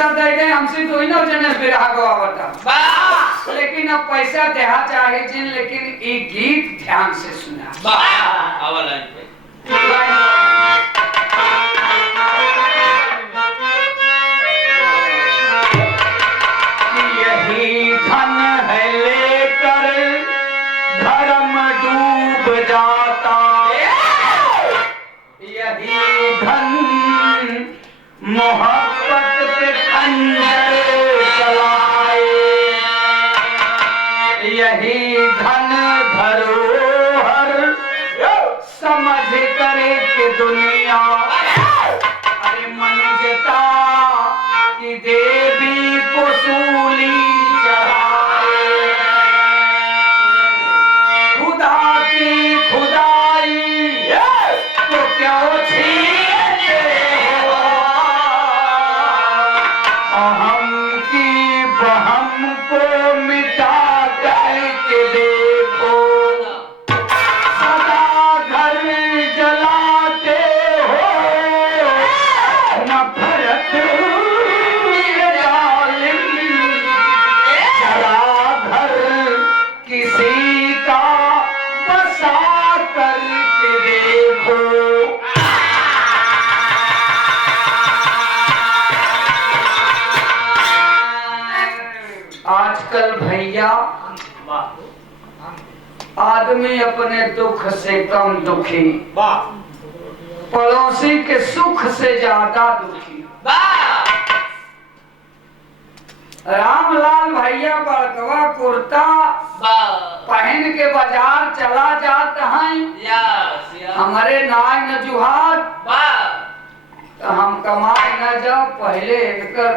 पैसा दे गए हमसे तो इनो जने बिरहा गवावता, लेकिन अब पैसा देहा चाहे जिन, लेकिन ये गीत ध्यान से सुना। आवा लाइन पे यही धन है लेकर धर्म डूब जाता, यही धन मोहब्बत के खंजर चलाए, यही धन धरोहर समझ करे कि दुनिया अरे मनुष्यता की देवी को सूली चढ़ाए, खुदा की खुदाई तो क्यों छीनते हो, अहम की बहम को मिटा करके देखो, सदा घर जलाते हो नफरत जालिम, जरा घर किसी का बसा करके देखो। आजकल भैया आदमी अपने दुख से कम दुखी, पड़ोसी के सुख से ज्यादा दुखी। रामलाल भैया बड़कवा कुर्ता पहन के बाजार चला जाता है, हमारे नाय न जुहात तो हम कमाए न जाओ, पहले इनकर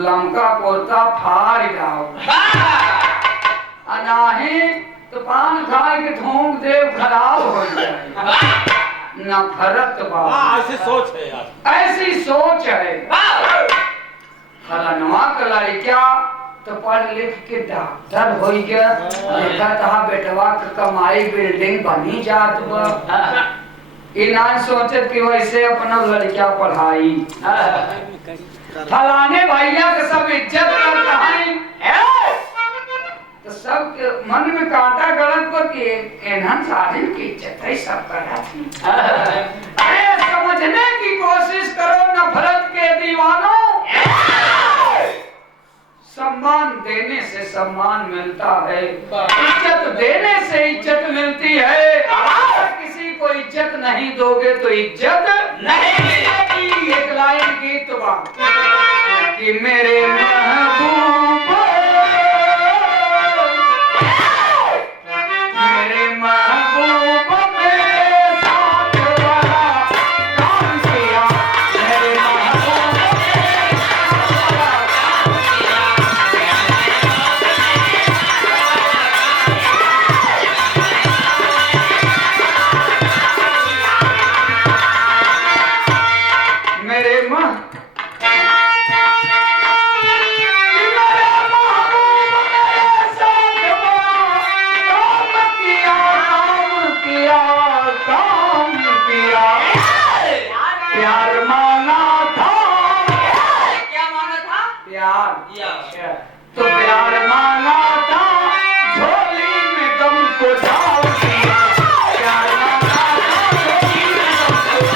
लंका कुर्ता फाड़ जाओ, अनाही तो पान खाए के थूक देव खराब हो जाए। नफरत ऐसी सोच है यार, ऐसी सोच है। फलानवा का लड़का तो पढ़ लिख के डॉक्टर हो गया, देखा था बेटवा का कमाई बिल्डिंग बनी जात बा, ना सोचत कि वैसे अपना लड़का पढ़ाई। फलाने भैया के सब इज्जत करता है, तो सबके मन में कांटा गलत को कि एनहन साहिब की इज्जत है सब करा थी। अरे समझने की कोशिश करो नफरत के दीवानों, सम्मान देने से सम्मान मिलता है, इज्जत देने से इज्जत मिलती है। अगर किसी को इज्जत नहीं दोगे तो इज्जत नहीं मिलेगी। एक लाइन गीत बा कि मेरे महबूब मेरे महबूब मेरे साथ वाला काम किया, मेरे महबूब मेरे प्यार मांगा था, क्या मांगा था? प्यार तो प्यार मांगा था, झोली में गम को डाल दिया, प्यार मांगा था, झोली में गम को,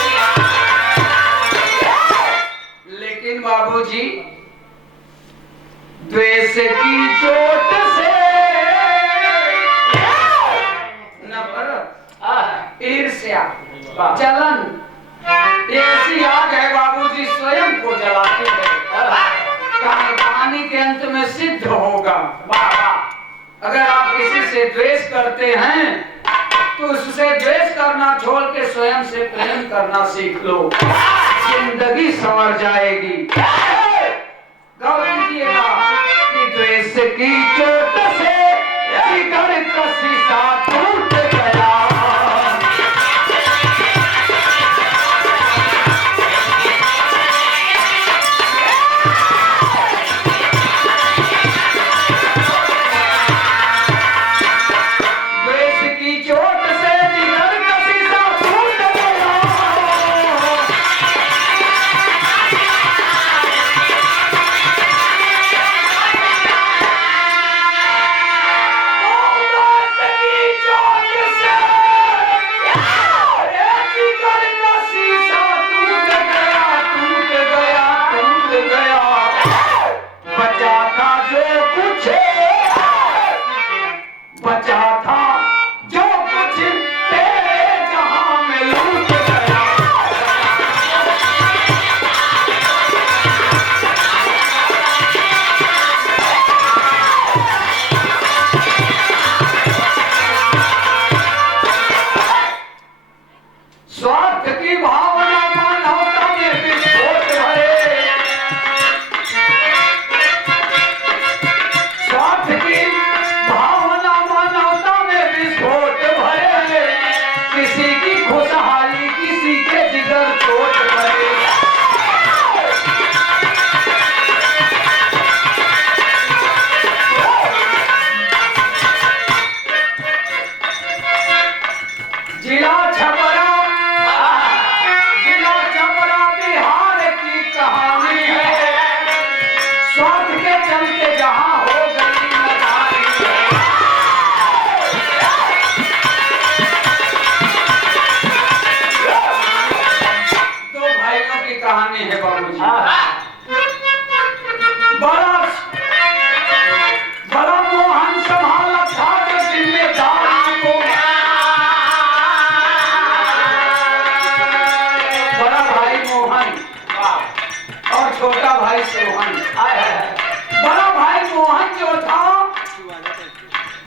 प्यार मांगा था। लेकिन बाबूजी द्वेष की चोट से नफरत, ईर्ष्या, जलन ऐसी आग है बाबूजी स्वयं को जलाती है। कहानी के अंत में सिद्ध होगा। अगर आप किसी से द्वेष करते हैं तो उससे द्वेष करना छोड़ के स्वयं से प्रेम करना सीख लो, जिंदगी संवर जाएगी। गौर कीजिएगा कि द्वेष की चोट से जिगर का शीशा टूट गया, द्वेष की चोट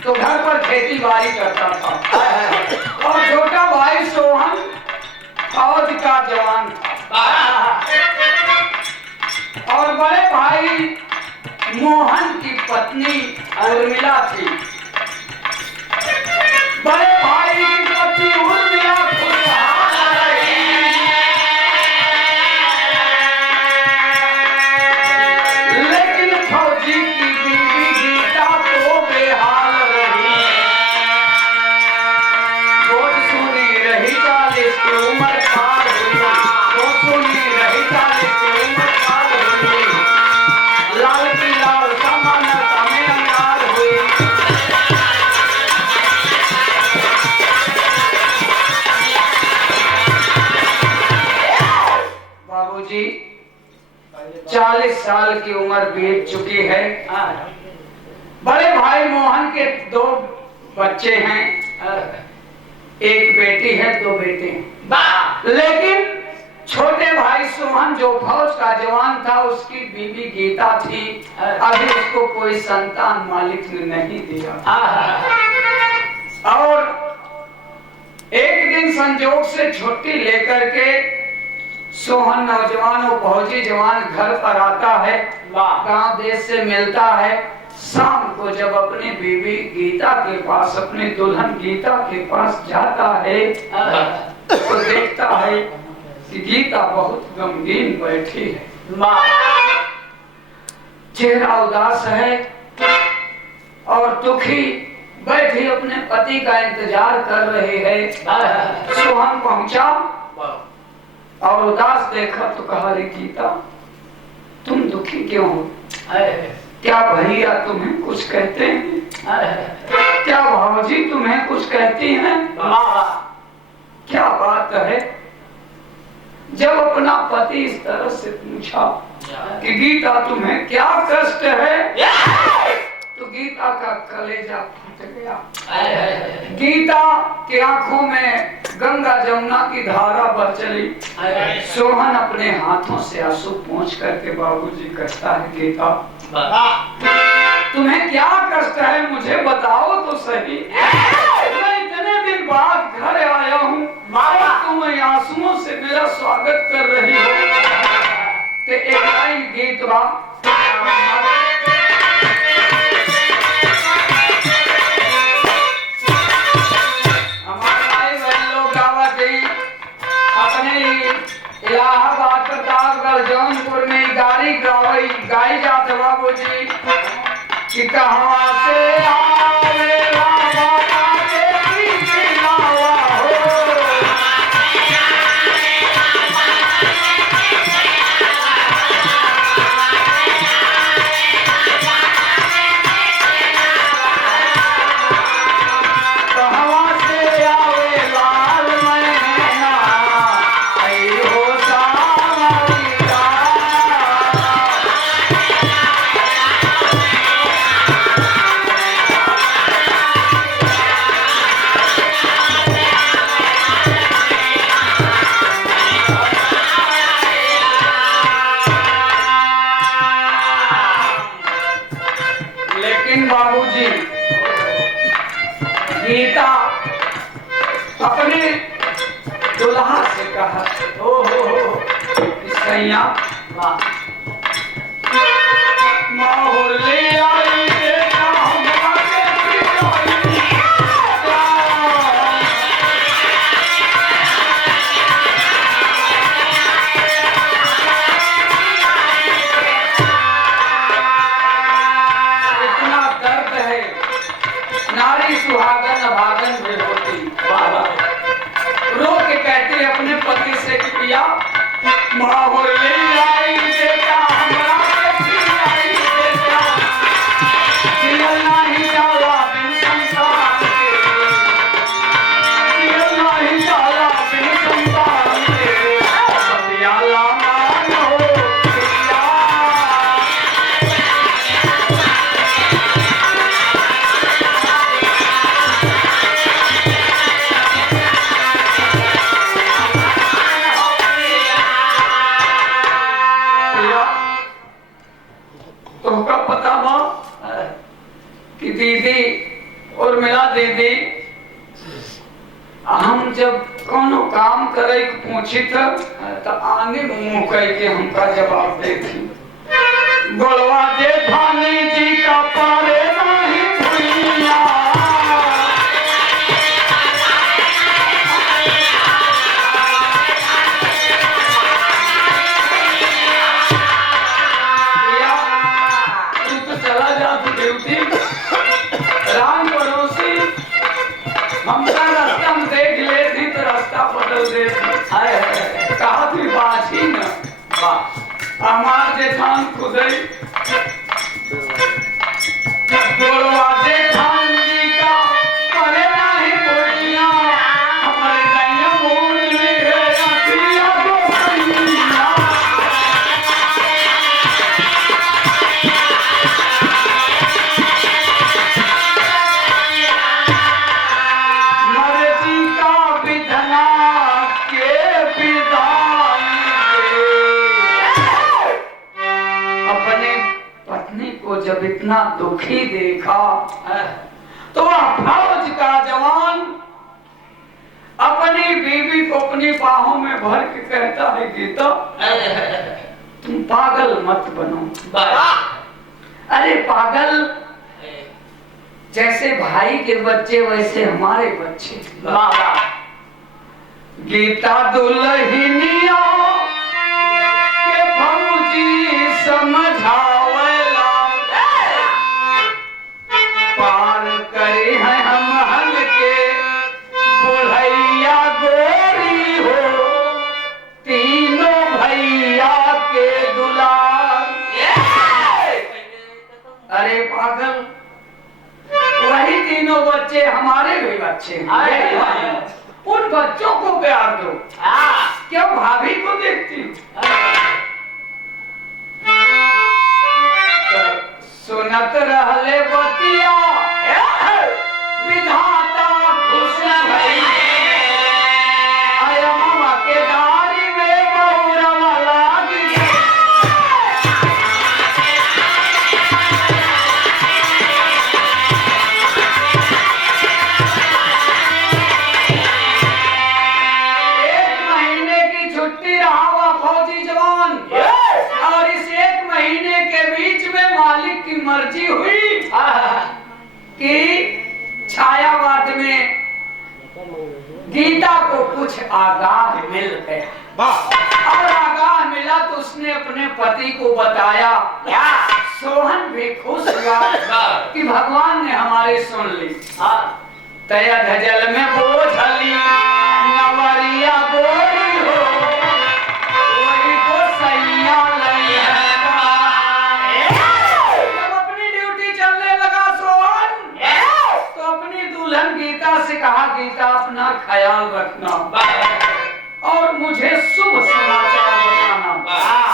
तो घर पर खेती बाड़ी करता था। और छोटा भाई सोहन फौज का जवान था। और बड़े भाई मोहन की पत्नी उर्मिला थी। बड़े भाई की पत्नी उर्मिला खुशहाल रही, लेकिन फौजी की बीवी गीता तो बेहाल रही। वो सुनी रही 40 की उम्र पार हुई, वो सुनी रही 40 की उम्र पार हुई। लाल की लाल समानता में अंगार हुई। बाबूजी 40 साल की उम्र बीत चुकी है। बड़े भाई मोहन के 2 बच्चे हैं, एक बेटी है 2 बेटे हैं। लेकिन छोटे भाई सोहन जो फौज का जवान था, उसकी बीवी गीता थी। अभी उसको कोई संतान मालिक ने नहीं दिया। और एक दिन संजोग से छुट्टी लेकर के सोहन नौजवान और फौजी जवान घर पर आता है। गांव देश से मिलता है। शाम को जब अपनी बीवी गीता के पास, अपनी दुल्हन गीता के पास जाता है तो देखता है कि गीता बहुत गमगीन बैठी है। चेहरा उदास है और दुखी बैठी अपने पति का इंतजार कर रही है। सोहन पहुंचा और उदास देखा तो कहा, रे गीता तुम दुखी क्यों हो? क्या भैया तुम्हें कुछ कहते हैं? क्या भाजी तुम्हें कुछ कहती हैं? क्या बात है? जब अपना पति इस तरह से पूछा कि गीता तुम्हें क्या कष्ट है, तो गीता का कलेजा फट गया। गीता की आंखों में गंगा जमुना की धारा बह चली। सोहन अपने हाथों से आंसू पोंछ करके बाबूजी कहता है, गीता तुम्हें क्या कष्ट है, मुझे बताओ तो सही। मैं इतने दिन बाद घर आया हूँ, तुम आंसुओं से मेरा स्वागत कर रही हो। तो एक लाइन गीत बा, इलाहाबाद प्रतापगढ़ जौनपुर में गाड़ी गाई जात बाबूजी कि कहवा से आवे बाबा के लावा हो। कहवा से आवे लाल मैना, आई हो सावरिया। लेकिन बाबूजी गीता अपने दुल्हा से कहा, सैया माहौल ले आई देखा हमरा के पिटाई। इतना दर्द है, नारी सुहागन अभागन भी होती। रो के कहते अपने पति से कि पिया माहौल ले आई देखा हमरा के पिटाई देखा। जियल नहीं जाला बिन संग और मिला दीदी हम जब कोनो काम करे पूछी तो आगे मुंह कह के हमका जवाब देती गोलवा जेठानी जी का पारे नहीं भूलिया तू तो चला जा तू ड्यूटी राम पड़ोसी हमका रास्ता में देख ले थी तो रास्ता बदल दे कहा थी बाजी न हमार जेठान खुदई गोलवा जेठान जी का परे नहीं बोलिया हमारे दैया बोल ले अथिया गोलिया मर्जी का विधना के विधान के अपने पत्नी को जब इतना दुखी देखा तो वह फौज का जवान अपनी बीवी को अपनी बाहों में भर के कहता है गीता तुम पागल मत बनो। अरे पागल जैसे भाई के बच्चे वैसे हमारे बच्चे गीता दुल्हनिया के फौजी समझावेला पार करे हैं हम हल के बुढ़ैया गोरी हो तीनों भैया के दुलार। अरे पागल वही तीनों बच्चे हमारे भी बच्चे हैं उन बच्चों को प्यार दो क्यों भाभी को देखती सुनत रहले बतिया विधाता खुश भई आया मामा के दारी में बहुरवा लागी छुट्टी रहा हुआ फौजी जवान और इस एक महीने के बीच में मालिक की मर्जी हुई कि छायावाद में गीता को कुछ आगाह मिल गया और आगाह मिला तो उसने अपने पति को बताया सोहन भी खुश हुआ कि भगवान ने हमारी सुन ली तया धजल में बोझली नवरिया बोरी हो वही को सैया लई है जब अपनी ड्यूटी चलने लगा सोहन तो अपनी दुल्हन गीता से कहा गीता अपना ख्याल रखना और मुझे शुभ समाचार बताना।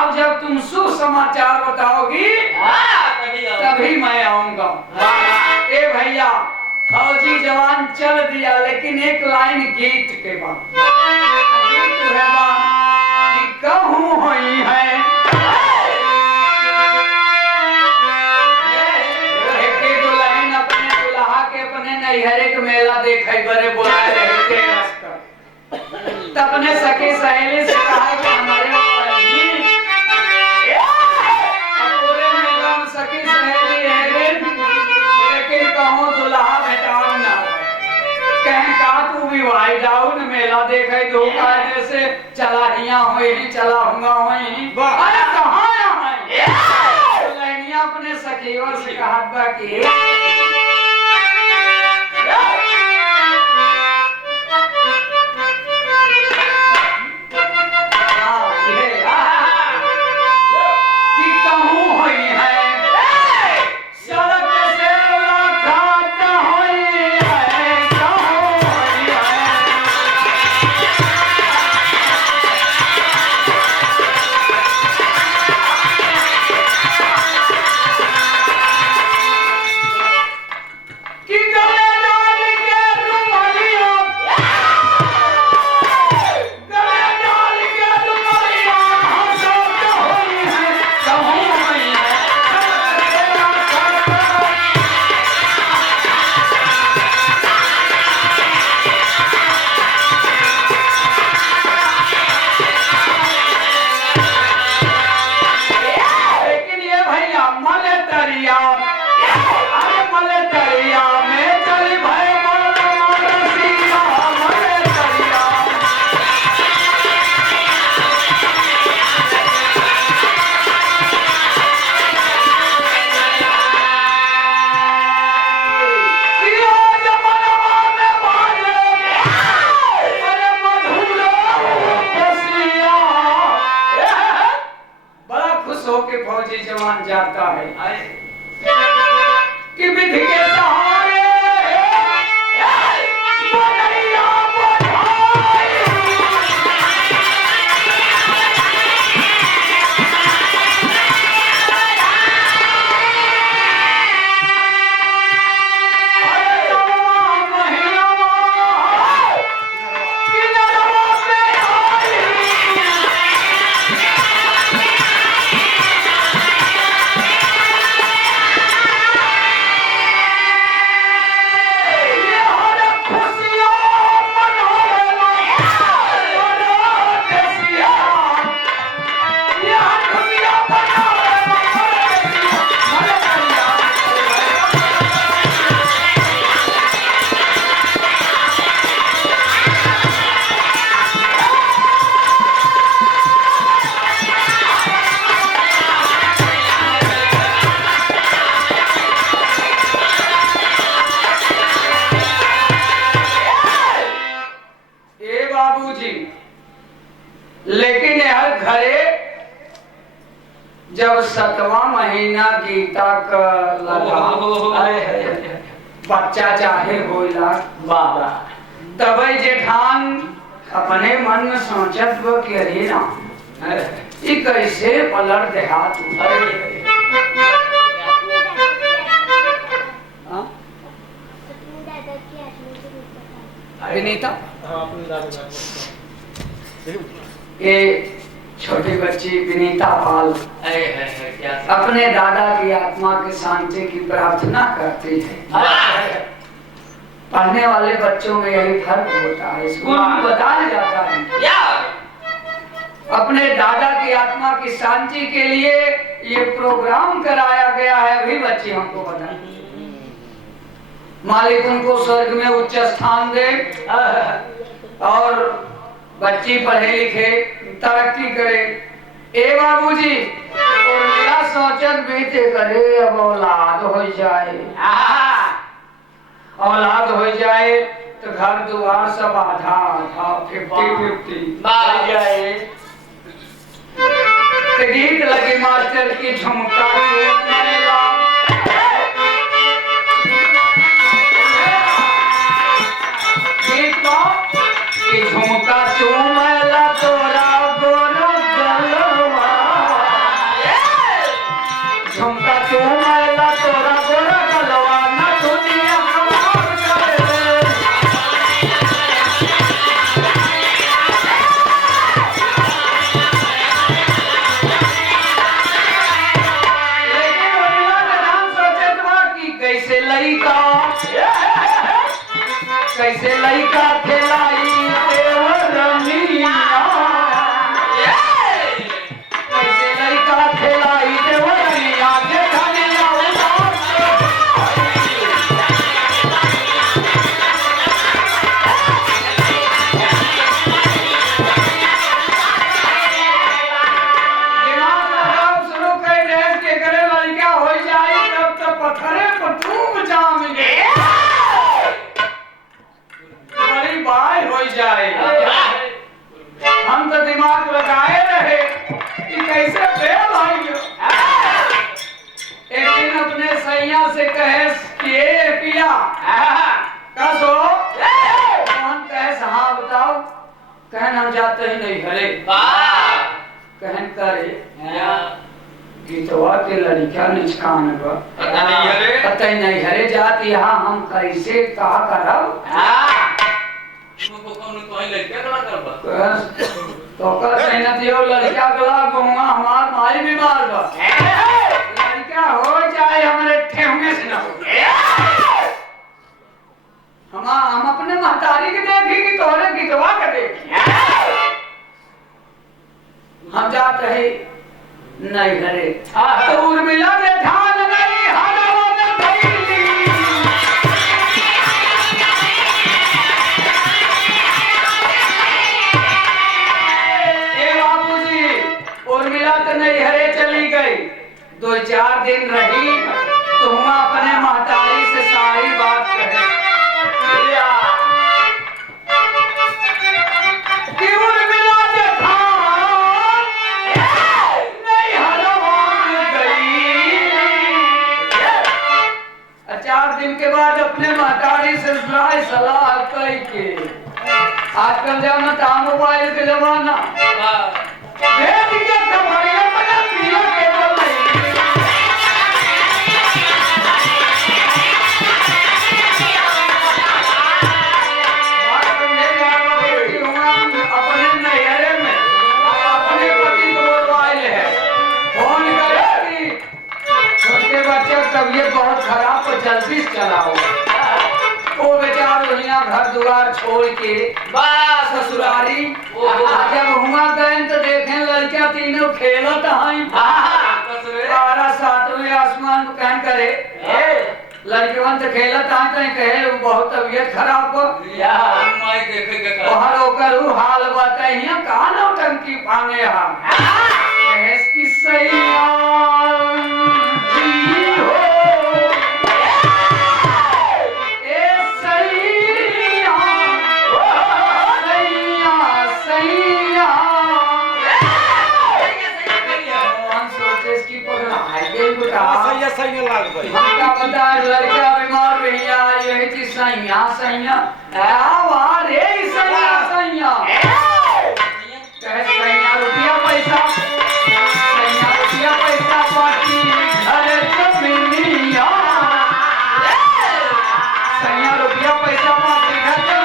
अब जब तुम शुभ समाचार बताओगी तभी मैं आऊंगा। ए भैया फौजी जवान चल दिया लेकिन एक लाइन गीत के बाद गीत है कि कहूँ हुई है एक दो लाइन अपने दुल्हा के अपने नैहरे के मेला देखे बड़े बुलाए रहे तब अपने सखी सहेली से कहा कि हमारे पूरे मेला में सखी सहेली है लेकिन कहूँ दुल्हा भेटाओ ना कहें का तू भी वाई डाउन मेला देखे दो कहने से चला हिया हुई चला हुआ हुई अरे कहाँ है दुल्हनिया अपने सखियों से कहा कि कहूँ हुई है जाता है कि विधि के सहारे बनैया बधाई। अरे नौवा महीनावा किनरवा पे आई। ये हर खुशियाँ मनावेला परदेसिया। ये हर खुशियाँ मनावेला परदेसिया। ए बाबूजी, लेकिन हर घरे जब 7वां महीना गीता का लगा बच्चा चाहे होइला बाबा, तब जेठान अपने मन में सोचत वो कि अरे ना ये कैसे पलट देहात। हाँ? विनीता ये छोटी बच्ची विनीता पाल अपने दादा की आत्मा की शांति की प्रार्थना करती है। पढ़ने वाले बच्चों में यही फर्क होता है, स्कूल में बताया जाता है। अपने दादा की आत्मा की शांति के लिए ये प्रोग्राम कराया गया है, अभी बच्चे हमको बताएं। मालिक उनको स्वर्ग में उच्च स्थान दे और बच्ची पढ़े लिखे तरक्की करे। ए बाबूजी, और मेरा सोचत बीते करे अब औलाद हो जाए, औलाद हो जाए तो घर द्वार सब आधा आधा 50-50 जाए। तो गीत लगी मास्टर की झुमका चूमेला, कि झुमका चूमेला तोरा गोरा गलवा, झुमका चूमेला तोरा गोरा गलवा ना दुनिया कमाल करे। लेकिन उर्मिला का नाम सोचत बा कि कैसे लइका खेलाई देवरनिया, कैसे लइका खेलाई देवरनिया जेठनिया उदास। दिमाग लगाओ शुरू कर दे के करे लइका हो जाई तब तो पत्थरे पर डूब जाएंगे, बड़ी बाई हो जाए। हम तो दिमाग लगाए रहे कि कैसे फेल आएंगे। एक दिन अपने सैया से कहे कि ए पिया कसो कौन कहे हाँ बताओ, कहन हम जाते ही नहीं घरे, कहन करे गीतवा के लड़का निचकान पता नहीं घरे जाती, यहाँ हम कैसे कहा करब तो कहते न दियो लड़का गला गौवा हमार माई बीमार बा, लड़का हो जाए हमारे ठेहुए से न हो। हम अपने महतारी के देखी कि तोहरे गीतवा के देखी। हम जात रहे नहीं घरे तो उर्मिला के ठान नहीं हरवा में भइली। ए बाबूजी, उर्मिला तो नहीं घरे चली गई, 2-4 दिन रही तो हुआ अपने महतारी से सारी बात कहे कि उर्मिला के ठान नहीं हरवा के बाद अपने महतारी से राय सलाह कई के आजकल जमाना मोबाइल के जमाना भेज के कमाइए बना पिया के बोले अपने नैहरे में अपने पति को मोबाइल है फोन करे छोटे बच्चे तबीयत बहुत खराब तो जल्दी से चलाओ वो बेचार यहाँ घर द्वार छोड़ के ससुरारी जब हुआ गए तो देखें लड़कियां तीनों खेलत हैं 12-7वें आसमान में कहन करे लड़कियों तो खेलत हैं कहीं कहे बहुत तबीयत खराब हो ओकर हाल बताइए कहा नौटंकी पाने हम इसकी सही लड़का बीमार भैया यही थी सैया सैया रे सैया सैया सैया रुपया पैसा पार्टी अरे मिलिया सैया रुपया पैसा पार्टी घर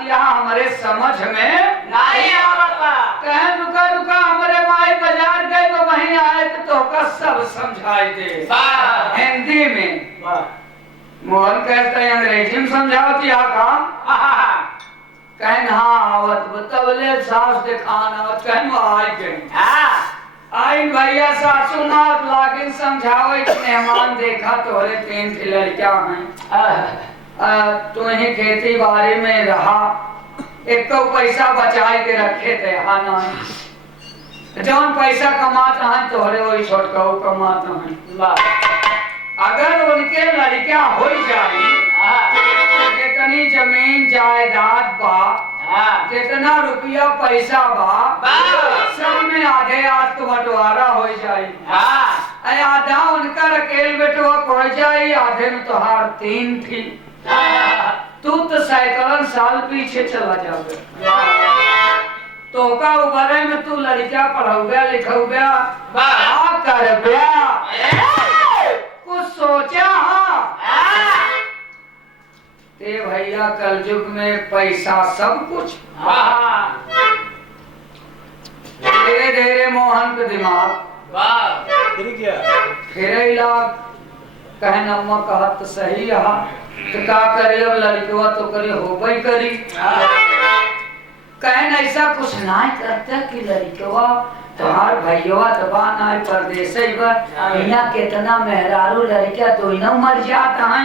मिलिया हमारे समझ में नहीं आता कहे रुका रुका हमारे माई बाजार गए तो वहीं आए तो सब समझाई दे हिंदी में मोहन कहते हैं अंग्रेजी में समझाओ क्या काम कहन हाँ आवत बतबले सास दिखान आवत कहन आई गई आइन भैया सासू नाथ लागिन समझावे मेहमान देखा तोरे 3 लड़कियां हैं तुम्हें खेती बाड़ी में रहा एक तो पैसा बचाए के रखे थे हाँ नहीं जौन पैसा कमाता है तोहरे वही छोटका कमाता है अगर उनके लड़कियां हो जाए जितनी जमीन जायदाद बा जितना रुपया पैसा बा सब में आधे आध को बंटवारा हो जाए आधा उनका अकेले बेटवा हो जाए आधे में तोहार 3 थी तू तो सैकड़ों साल पीछे चला जाओगे तो का उबरे में तू लड़कियां पढ़ोगे लिखोगे कर कुछ सोचा ते भैया कल युग में पैसा सब कुछ धीरे धीरे मोहन के दिमाग फिर कहन अम्मा कहत तो सही रहा तो का करे अब लड़कियों तो करे हो गई करी कहन ऐसा कुछ नहीं करते कि लड़कियों तुम्हार भैया दबा ना परदेश यहाँ कितना मेहरारू लड़किया तो न मर जाता है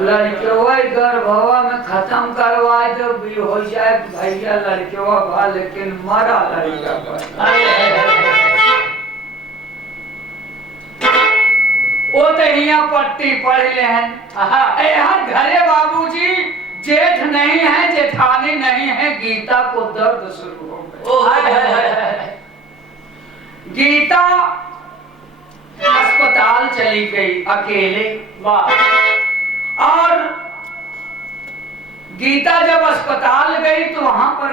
लड़कियों गर्भवा में खत्म करवाए तो भी हो जाए भैया लड़कियों बा लेकिन मरा लड़का वो तो यहाँ पट्टी पढ़ ले हैं घरे बाबूजी जेठ नहीं है जेठानी नहीं है गीता को दर्द शुरू हो गया गीता अस्पताल चली गई अकेले और गीता जब अस्पताल गई तो वहां पर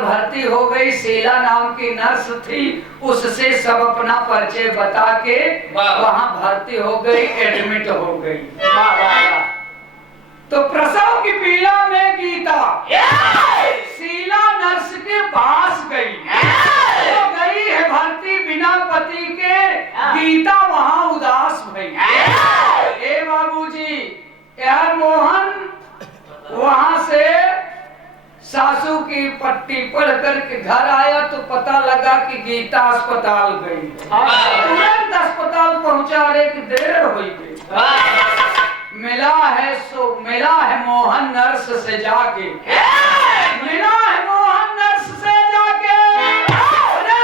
भर्ती हो गई शीला नाम की नर्स थी उससे सब अपना परिचय बता के वहां भर्ती हो गई एडमिट हो गई तो प्रसव की पीड़ा में गीता शीला नर्स के पास गई तो गई है भर्ती बिना पति के गीता वहां उदास भई ए बाबूजी यार मोहन वहां से सासू की पट्टी पढ़ करके घर आया तो पता लगा कि गीता अस्पताल गई तुरंत अस्पताल पहुंचाने की देर हो गई मिला है मोहन नर्स से जाके मिला है मोहन नर्स से जाके अरे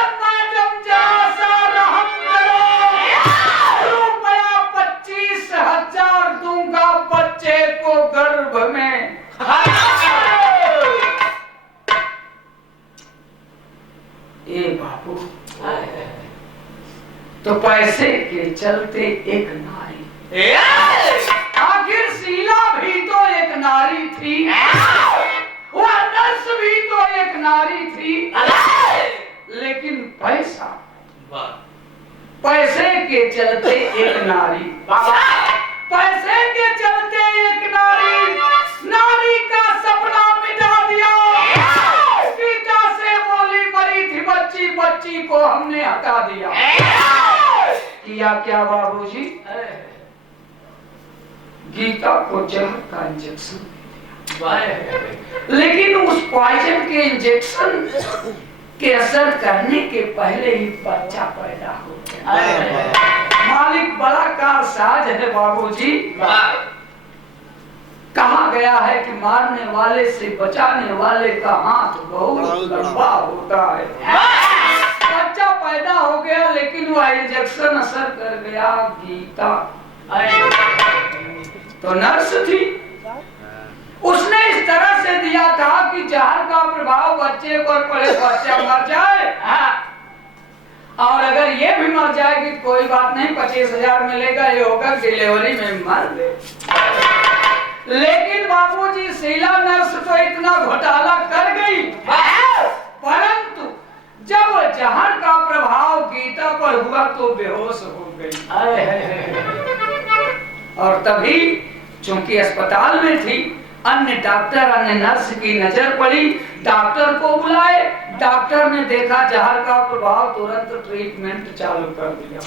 तो पैसे के चलते एक नारी, आखिर शीला भी तो एक नारी थी, वह नर्स भी तो एक नारी थी, लेकिन पैसे के चलते एक नारी, पैसे के चलते एक नारी का सपना मिटा दिया। गीता से बोली मरी थी बच्ची, बच्ची को हमने हटा दिया। किया क्या बाबूजी? गीता को जहर का इंजेक्शन दिया, लेकिन उस पॉइजन के इंजेक्शन के असर करने के पहले ही बच्चा पैदा हो गया। मालिक बड़ा कारसाज है बाबूजी। कहा गया है कि मारने वाले से बचाने वाले का हाथ बहुत लंबा होता है। बच्चा पैदा हो गया, लेकिन वह इंजेक्शन असर कर गया। गीता तो नर्स थी, उसने इस तरह से दिया था कि जहर का प्रभाव बच्चे पर पड़े, बच्चा मर जाए, और अगर ये भी मर जाएगी तो कोई बात नहीं, 25,000 मिलेगा, ये होगा डिलीवरी में मर गए। लेकिन बाबूजी शीला नर्स तो इतना घोटाला कर गई, परंतु जब जहर का प्रभाव गीता पर हुआ तो बेहोश हो गई। और तभी चूंकि अस्पताल में थी, अन्य डॉक्टर अन्य नर्स की नजर पड़ी, डॉक्टर को बुलाए। डॉक्टर ने देखा जहर का प्रभाव, तुरंत ट्रीटमेंट चालू कर दिया।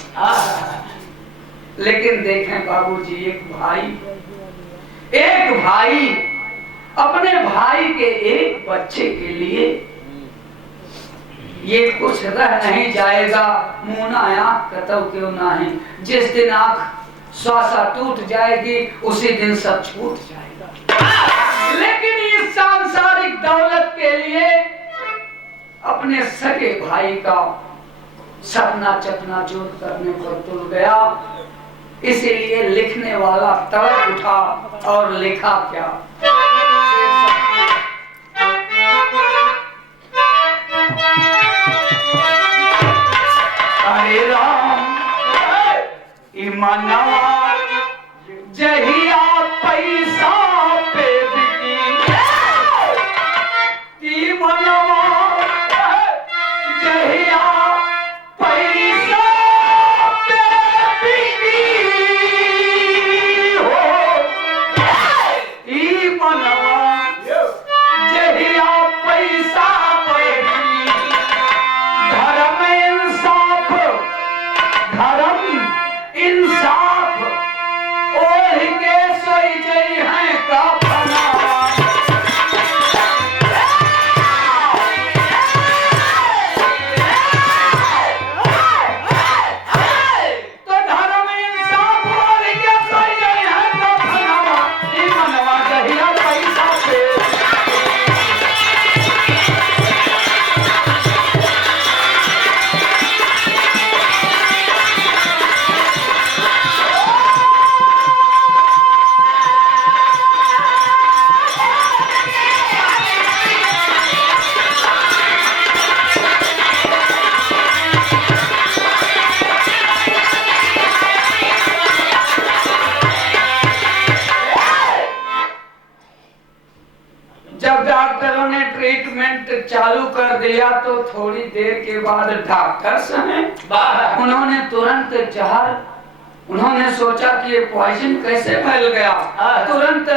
लेकिन देखें बाबूजी, एक भाई अपने भाई के एक बच्चे के लिए ये कुछ रह नहीं जाएगा, मुंह ना आँख कतौ क्यों ना है। जिस दिन आँख श्वासा टूट जाएगी उसी दिन सब छूट जाएगा। लेकिन इस सांसारिक दौलत के लिए अपने सगे भाई का सपना चकनाचूर करने पर तुल गया। इसीलिए लिखने वाला तड़प उठा और लिखा क्या? अरे राम मनवा जहिया पैसा पे बिकी, की मनवा जहिया पैसा पे बिकी हो, ई मनवा जहिया पैसा पे बिकी। धर्म इंसाफ ओढ़ के सोई गई है काफना। तो धर्म इंसाफ ओढ़ के सोई गई है काफना, ई मनवा जहिया पैसा पे। जब डॉक्टरों ने ट्रीटमेंट चालू कर दिया तो थोड़ी देर के बाद डॉक्टर्स हैं, उन्होंने तुरंत जहर, उन्होंने सोचा कि ये पॉइजन कैसे फैल गया। तुरंत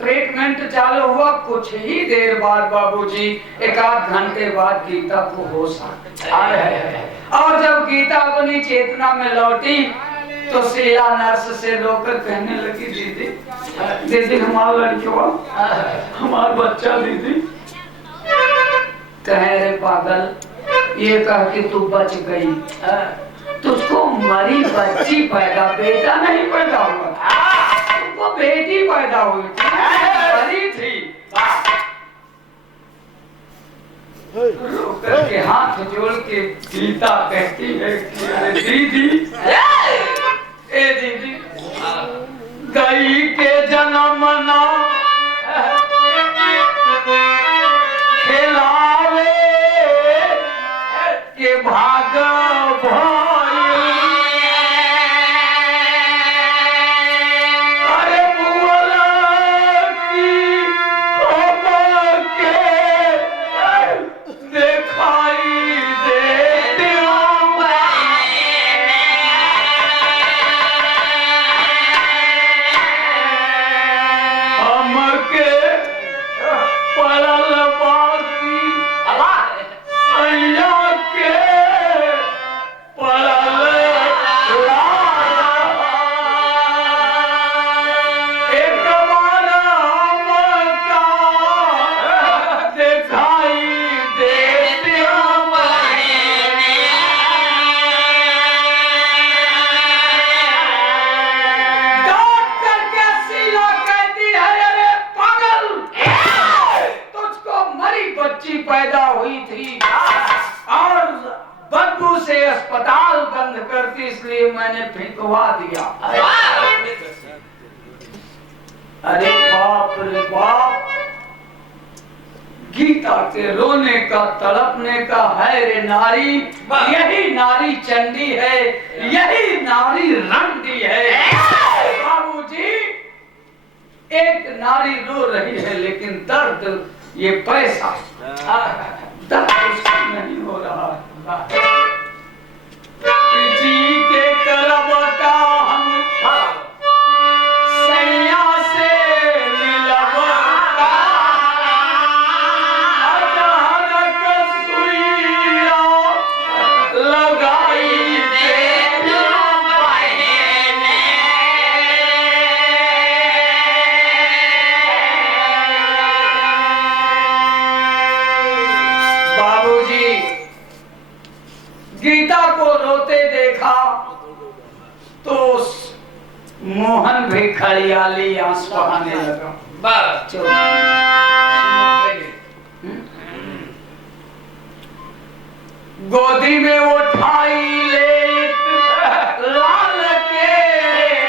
ट्रीटमेंट चालू हुआ। कुछ ही देर बाद बाबूजी, 1-8 घंटे बाद गीता को होश आ गया। और जब गीता अपनी चेतना में लौटी तो शीला नर्स से रोकर कहने लगी, दीदी हमारा लड़कियों, हमारा बच्चा दीदी। कहे रे पागल, ये कह के तू बच गई, तुझको मरी बच्ची पैदा, बेटा नहीं पैदा हुआ, तुमको बेटी पैदा हुई थी, मरी थी। रोकर के हाथ जोड़ के गीता कहती है कि दीदी, ए दीदी, गई के जन्म ना खिलावे के भाग भइल से अस्पताल बंद करती, इसलिए मैंने फेंकवा दिया। अरे बाप रे बाप, गीता के रोने का तड़पने का है रे नारी, यही नारी चंडी है, यही नारी रंडी है। बाबूजी, एक नारी रो रही है लेकिन दर्द ये पैसा दर्द उससे नहीं हो रहा है। जी के करब का हम सैया से मिलब का, अजहर के सुइया लगाई गीता को रोते देखा तो मोहन भी खड़ियाली आंसू बहाने लगा। गोदी में उठाई ले लाल के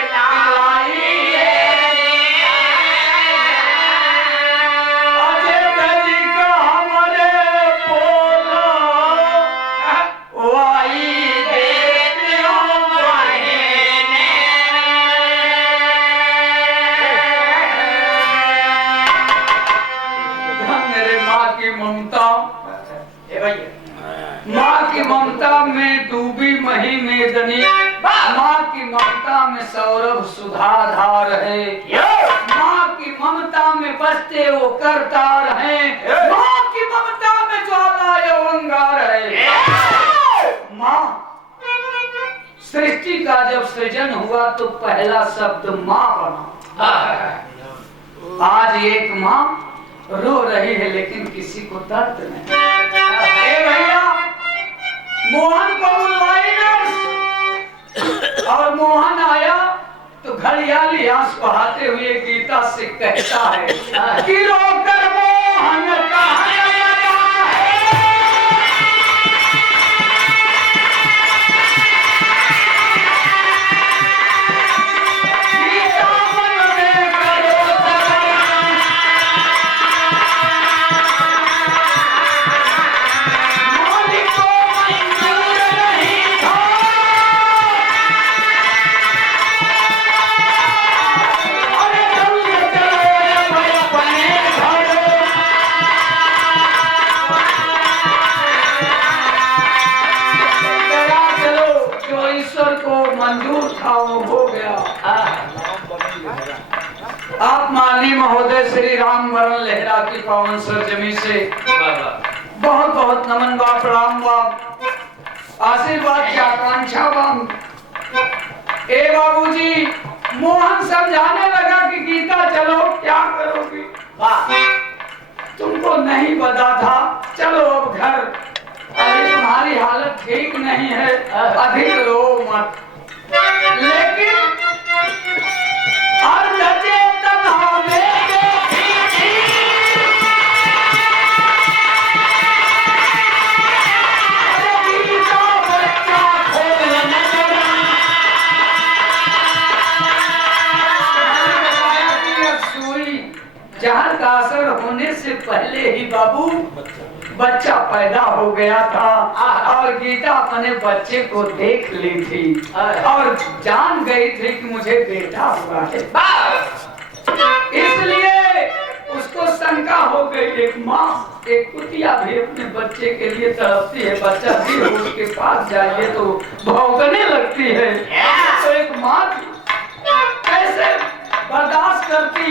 नालाई, अजय गजी का हमारे पोला वाई मेरे माँ की ममता, माँ की ममता में डूबी मही मेदनी, माँ की ममता में सौरभ सुधाधार है, माँ की ममता में बसते वो करतार है, माँ की ममता में ज्वाला अंगार है। माँ, सृष्टि का जब सृजन हुआ तो पहला शब्द माँ बना। आज एक माँ रो रही है लेकिन किसी को दर्द नहीं। ए भैया, मोहन को बुलवाई नर्स, और मोहन आया तो घड़ियाली आंसू बहाते हुए गीता से कहता है कि रोकर मोहन कहाँ गया है? गीता मन में करो सलाम, मालिक को मंजूर नहीं था, अरे जल्दी चलो रे भाई अपने घर। गया चलो, जो ईश्वर को मंजूर था वो हो गया। आप माननीय महोदय श्री राम वरण लहरा की पावन सरजमी से बहुत बहुत नमन बा, प्रणाम बा, आशीर्वाद की आकांक्षा बा। ए बाबूजी, मोहन समझाने लगा कि गीता चलो, क्या करोगी? तुमको नहीं पता था, चलो अब घर, अभी तुम्हारी हालत ठीक नहीं है, अधिक रो मत। लेकिन अर्ध चेतन होने के गीता बच्चा खोल नजर, मैंने बताया कि अब सुई जहर का असर होने से पहले ही बाबू बच्चा पैदा हो गया था, और गीता अपने बच्चे को देख ली थी और जान गई थी कि मुझे बेटा हुआ है। इसलिए उसको शंका हो गई। एक माँ, एक कुतिया भी अपने बच्चे के लिए तड़पती है, बच्चा भी उसके पास जाइए तो भौंकने लगती है, तो एक माँ कैसे बर्दाश्त करती?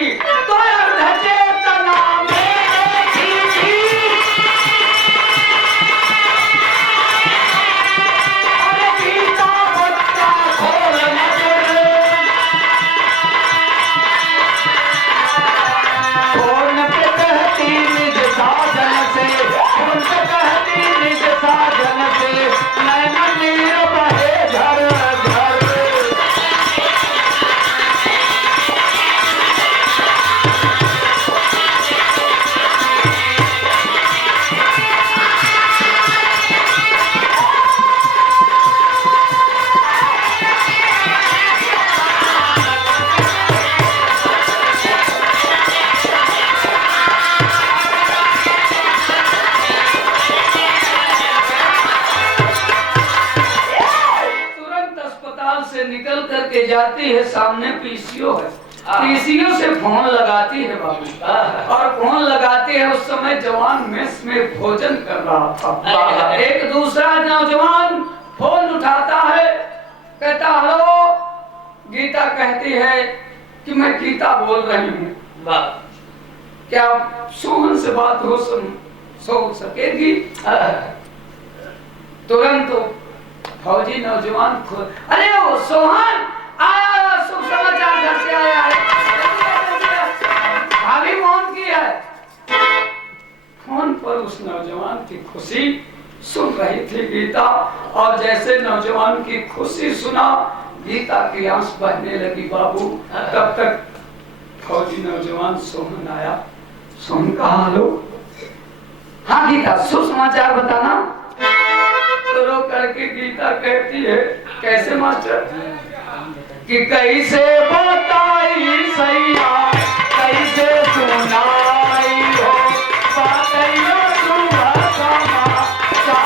तो से निकल करके जाती है, सामने पीसीओ है, पीसीओ से फोन लगाती है बाबू, और फोन लगाती है। उस समय जवान मेस में भोजन कर रहा था। एक दूसरा नौजवान फोन उठाता है, कहता हेलो, गीता कहती है कि मैं गीता बोल रही हूँ, क्या सोहन से बात हो सकेगी? तुरंत फौजी नौजवान खुद, अरे वो सोहन आया, शुभ समाचार घर से आया है, भाभी फोन की है। फोन पर उस नौजवान की खुशी सुन रही थी गीता, और जैसे नौजवान की खुशी सुना, गीता की आंख बहने लगी बाबू। तब तक फौजी नौजवान सोहन आया। सोहन कहा हेलो, हाँ गीता शुभ समाचार बताना। तो रो करके गीता कहती है, कैसे मास्टर? कि कैसे बताई सैया, कैसे सुनाई हो बातैया सुबह समाचार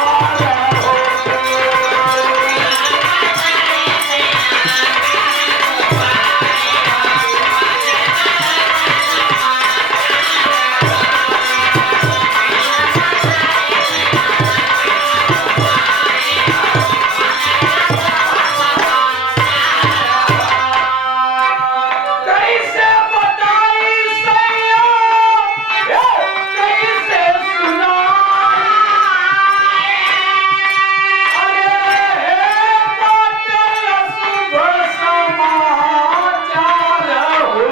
हो।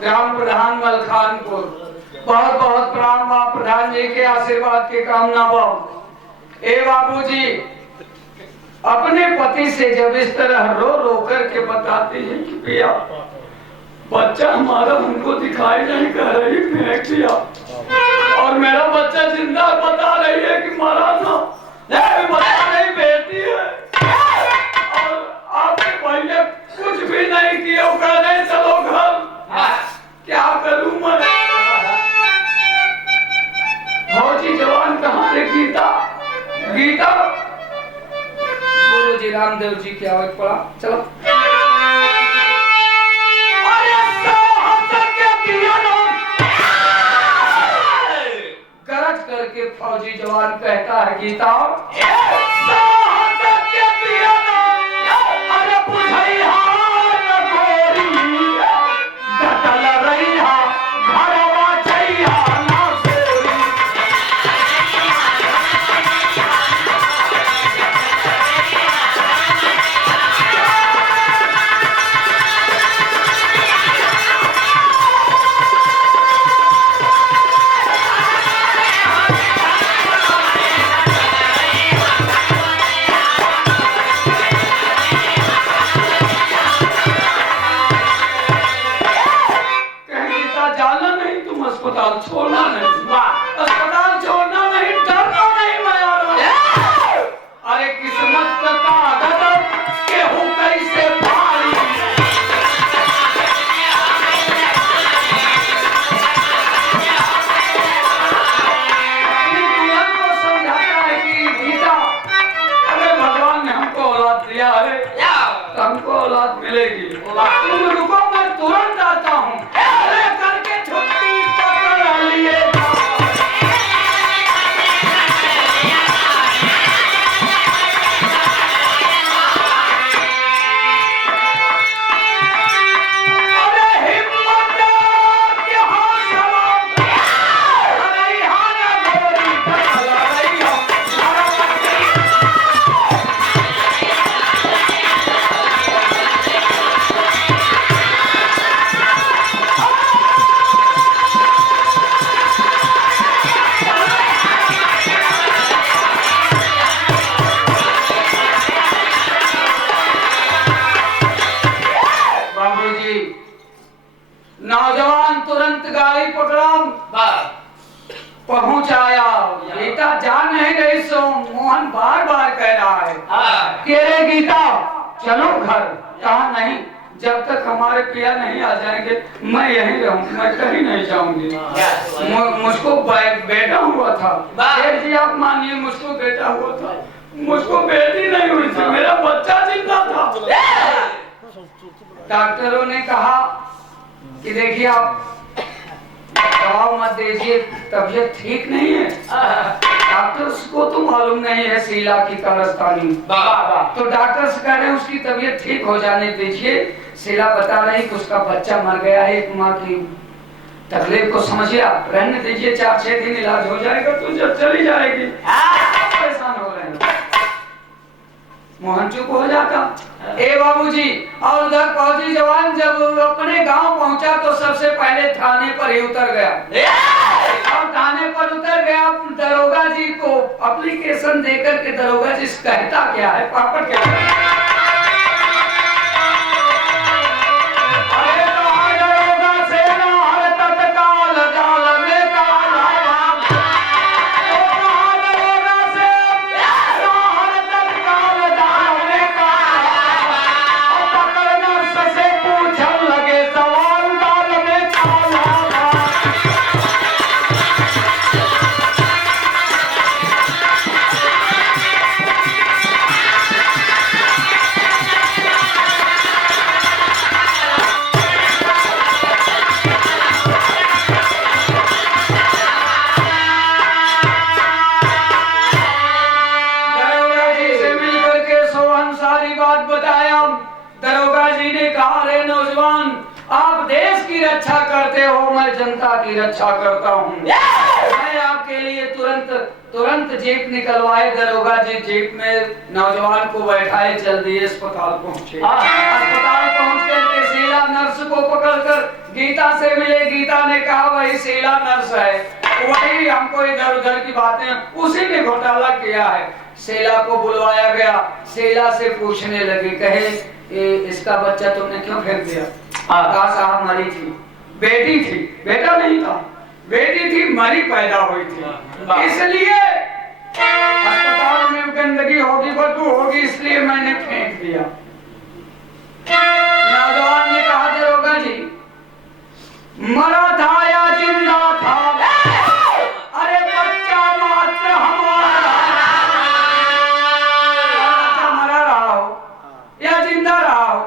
ग्राम प्रधान मलखानपुर, बहुत बहुत प्रणाम बा प्रधान जी के आशीर्वाद की कामना बा। ए बाबूजी अपने पति से जब इस तरह रो रो करके बताती है कि भैया बच्चा हमारा हमको दिखाई नहीं कर रही फेंक दिया, और मेरा बच्चा जिंदा बता रही है कि मरा ना, नहीं बच्चा नहीं बेटी है, और आपके भैया कुछ भी नहीं किया, कह रहे चलो घर, क्या करूं मैं? फौजी जवान कहाँ है? गीता गीता गुरु जी रामदेव जी की आवाज पड़ा, चलो गरज करके फौजी जवान कहता है गीता नहीं रही सो मोहन बार बार कह रहा है कि अरे गीता चलो घर। कहा नहीं, जब तक हमारे पिया नहीं आ जाएंगे मैं यहीं रहूंगी, मैं कहीं नहीं जाऊंगी। मुझको बेटा हुआ था सेठ जी, आप मानिए मुझको बेटा हुआ था, मुझको बेटी नहीं हुई थी, मेरा बच्चा जिंदा था। डॉक्टरों ने कहा कि देखिए आप दवा मत दीजिए, तबीयत ठीक नहीं है। डॉक्टर को तो मालूम नहीं है शीला की कारस्तानी, तो डॉक्टर से कह रहे हैं उसकी तबीयत ठीक हो जाने दीजिए। शीला बता रही कि उसका बच्चा मर गया है, एक माँ की तकलीफ को समझिए, आप रहने दीजिए, 4-6 दिन इलाज हो जाएगा तो जब चली जाएगी। परेशान हो रहे हैं। मोहन चुप हो जाता। ए बाबूजी, और उधर फौजी जवान जब अपने गांव पहुंचा तो सबसे पहले थाने पर ही उतर गया। और थाने पर उतर गया, दरोगा जी को एप्लीकेशन देकर के दरोगा जी कहता क्या है, पापड़ क्या है? रक्षा करते हो, मैं जनता की रक्षा करता हूँ। मैं आपके लिए तुरंत जीप निकलवाए। दरोगा जी जीप में नौजवान को बैठाए, जल्दी अस्पताल पहुँचे। अस्पताल पहुँच करके शीला नर्स को पकड़कर गीता से मिले। गीता ने कहा वही शीला नर्स है, वही हमको इधर उधर की बातें, उसी ने घोटाला किया है। शीला को बुलवाया गया, शीला से पूछने लगी, कहे इसका बच्चा तुमने क्यों फेंक दिया? कहा साहब मरी थी, बेटी थी, बेटा नहीं था, बेटी थी, मरी पैदा हुई थी, इसलिए अस्पताल में गंदगी होगी, बदबू होगी, इसलिए मैंने फेंक दिया। नौजवान ने कहा दरोगा जी मरा था या जिंदा था? अरे बच्चा मात्र हमारा, बच्चा मरा रहा हो या जिंदा रहा हो,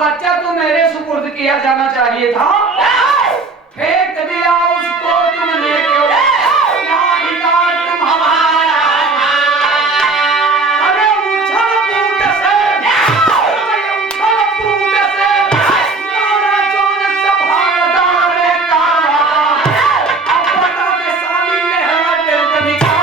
बच्चा तो मेरे सुपुर्द किया जाना चाहिए था, फेंक दिया उसको तुमने क्यों? क्या अधिकार तुम्हारा? अरे उछल कूद से, उछल कूद से मारा जोन सभादारे का, अब बता के साली ने हरा दिल के निकाल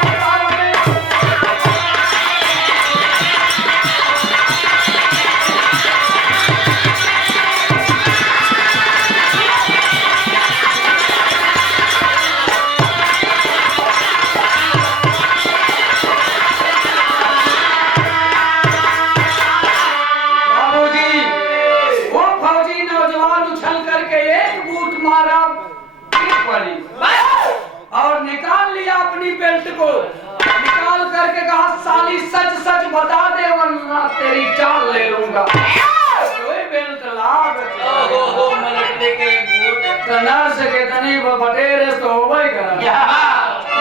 और निकाल लिया अपनी बेल्ट को, निकाल करके कहा साली सच सच बता दे वरना तेरी जान ले लूंगा। कोई बेल्ट लाग नर्स के तनी बटेरे तो हो गई करा,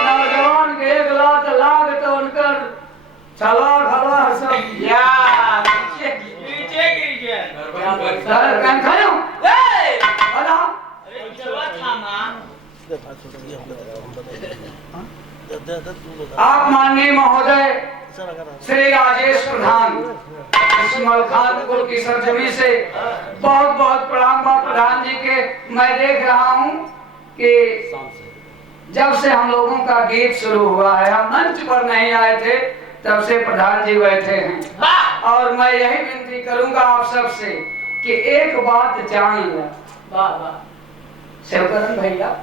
नौजवान के एक लात लाग तो उनकर चला खला सब नीचे गिर गया। सर कौन खायो? आप माननीय महोदय श्री राजेश प्रधान इस्माइल खान कुल की सरजमी से बहुत बहुत प्रणाम बा प्रधान जी के। मैं देख रहा हूँ कि जब से हम लोगों का गीत शुरू हुआ है, हम मंच पर नहीं आए थे तब से प्रधान जी बैठे हैं, और मैं यही विनती करूंगा आप सबसे कि एक बात जान लो शिवकरण भैया,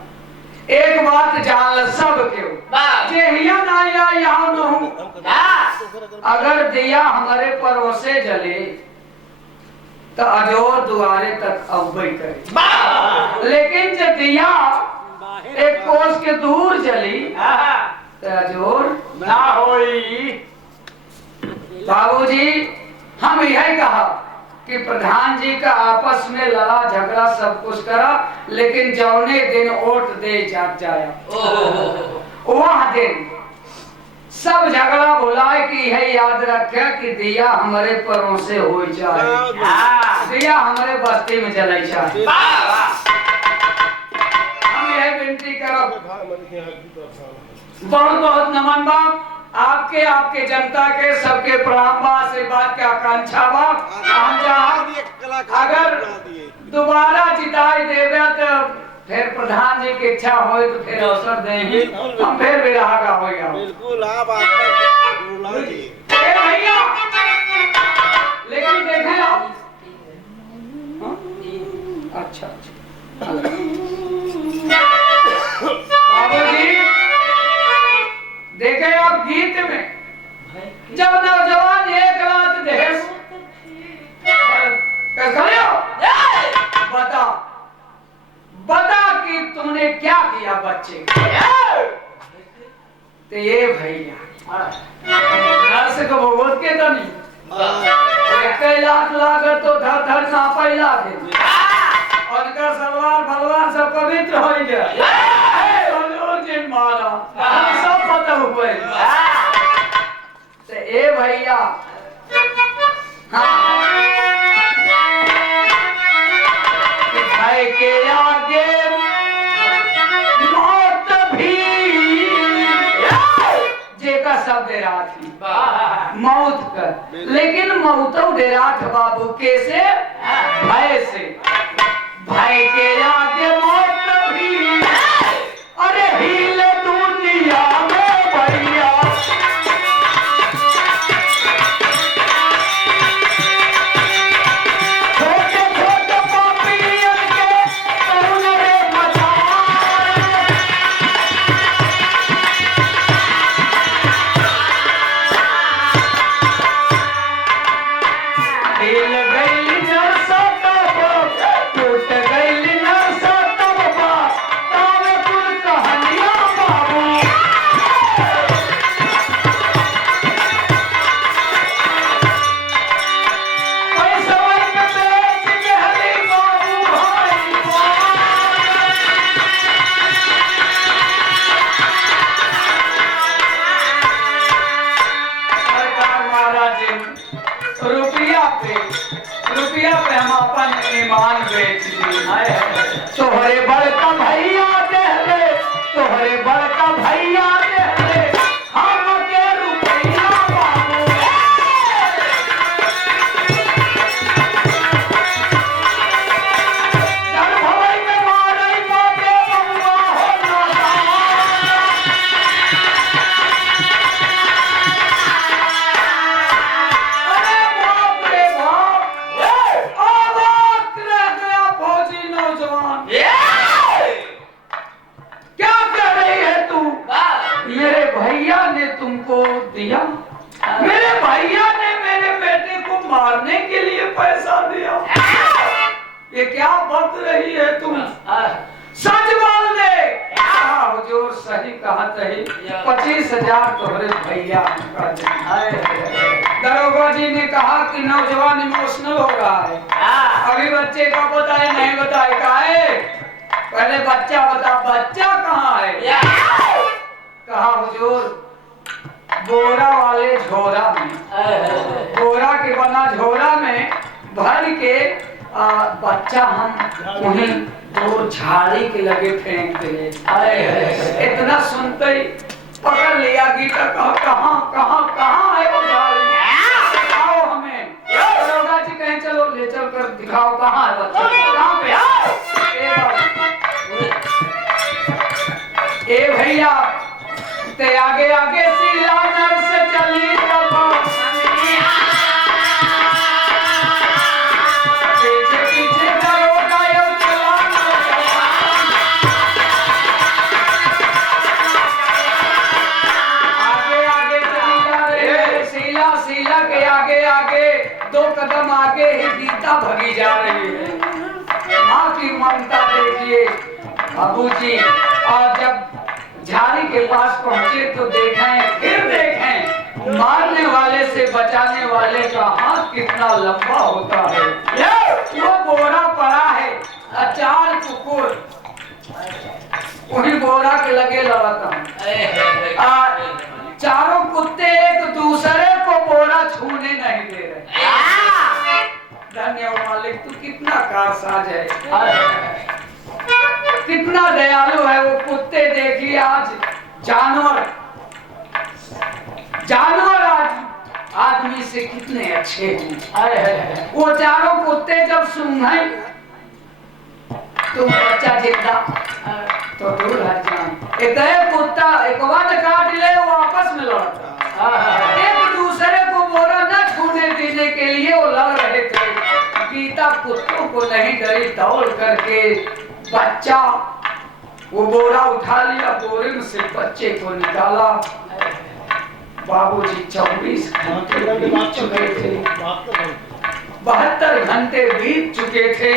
एक बात जान ल सब क्यों जे हिया ना या यहाँ न हूँ। अगर दिया हमारे परोसे जले तो अजोर दुआरे तक अव्वई करे, लेकिन जब दिया एक कोस के दूर जली तो अजोर ना हो बाबूजी हम यही कहा कि प्रधान जी का आपस में लड़ा झगड़ा सब कुछ करा, लेकिन जौने दिन वोट दे जाया वह दिन सब झगड़ा भुलाए कि यह याद रखे कि दिया हमारे परों से हो जाए, दिया हमारे बस्ती में जले जाए। हम यह विनती करब, बहुत बहुत नमन बाप आपके, आपके जनता के सबके प्रणाम बा, आशीर्वाद के आकांक्षा बा। हम चाह अगर दोबारा जिताई देवे तो फिर प्रधान जी की इच्छा हो तो फिर अवसर देंगे, हम फिर भी रहा होगा। बिल्कुल आप भैया लेकिन देखें आप, अच्छा बाबूजी देखे आप गीत में जब नौजवान एक रात देश बता बता कि तुमने क्या किया बच्चे तो ये भैया नर्स को बहुत के तो नहीं लाख लागत तो धर धर नापा लागे और उनका सलवार भलवार सब पवित्र हो गया मारा सब पता हुए तो ए भैया भाई के आगे मौत भी जेका सब दे रहा थी मौत कर, लेकिन मौतो दे रहा था बाबू कैसे भय से, भाई के आगे मौत भी अरे हील दुनिया में भैया छोटे छोटे पापियन के करुण रे मचा हिल गई नरसा तब टूट गई नरसा तब तावे कुल कहानियां बाबू पैसा में बेच के हली बाबू भाई सरकार महाराज रुपया पे हम अपन ईमान बेच दिए। तोहरे बड़का भैया दे ले, तोहरे बड़का भैया दे ले हम के रुपया बाबू डर भवई में मारई बाटे बउआ हो ना अरे बाप रे बाप आवाज रह गया फौजी नौजवान क्या कह रही है तू? मेरे भैया ने तुमको दिया, मेरे भैया ने मेरे बेटे को मारने के लिए पैसा दिया, ये क्या बक रही है तुम? सच बोल दे। हुजूर सही कहा तही 25,000 तोहरे भैया का दरोगा जी ने कहा कि नौजवान इमोशनल हो रहा है, अभी बच्चे का बताए नहीं बताए का है, पहले बच्चा बता बच्चा कहाँ है? कहा हुजूर बोरा वाले झोरा में, बोरा के बना झोरा में भर के बच्चा हम उन्हें दो झाड़ी के लगे फेंक दिए। इतना सुनते ही पकड़ लिया गीता, कहाँ कहाँ कहाँ है वो झाड़ी, दिखाओ हमें। दरोगा जी कहें चलो ले चल कर दिखाओ कहाँ है बच्चा, कहाँ पे? ए भैया ते आगे आगे सीला नर से चली पीछे पीछे दरोगा यो चला आगे आगे चली जा रही है सीला, सीला के आगे आगे 2 कदम आगे ही गीता भगी जा रही है। माँ की ममता देखिए बाबूजी। और जब झाड़ी के पास पहुंचे तो देखें, फिर देखें मारने वाले से बचाने वाले का हाथ कितना लंबा होता है। वो बोरा पड़ा है, 4 कुकुर वही बोरा के लगे लगाता हूँ। चारों कुत्ते एक दूसरे को बोरा छूने नहीं दे रहे। धन्यवाद मालिक, तू कितना कारसाज है, कितना दयालु है। वो कुत्ते देखिए, आज जानवर आज आदमी से कितने अच्छे हैं। वो चारों कुत्ते जब सूंघे तुम बच्चा जिंदा तो दूर हट जाए। एक कुत्ता एक बार काट ले, वो आपस में लड़ता, एक दूसरे को बोरा न छूने देने के लिए वो लड़ रहे थे। गीता कुत्तों को नहीं डरी, दौड़ करके बच्चा वो बोरा उठा लिया, बोरे में से बच्चे को निकाला। बाबूजी 24 घंटे बीत चुके थे, 72 घंटे बीत चुके थे,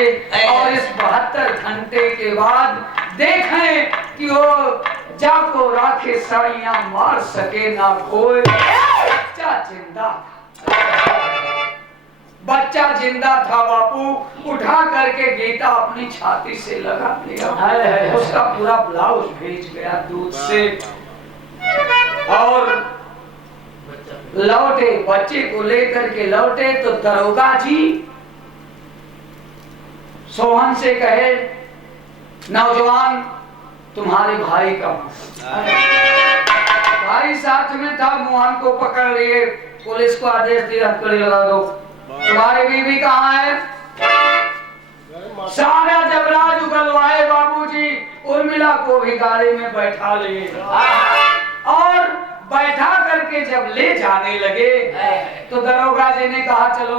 और इस 72 घंटे के बाद देखें कि वो जाको राखे साड़ियां मार सके ना कोई। बच्चा जिंदा था, बच्चा जिंदा था। बापू उठा करके गीता अपनी छाती से लगा दिया, उसका पूरा ब्लाउज भीज गया दूध से, और लौटे, बच्चे को लेकर के लौटे तो दरोगा जी सोहन से कहे, नौजवान तुम्हारे भाई का भाई साथ में था, मोहन को पकड़ लिए, पुलिस को आदेश दिया हथकड़ी लगा दो। तुम्हारी बीवी कहाँ है? सारा जबराज उगलवाए बाबूजी, उर्मिला को भी गाड़ी में बैठा लिए, और बैठा करके जब ले जाने लगे तो दरोगा जी ने कहा चलो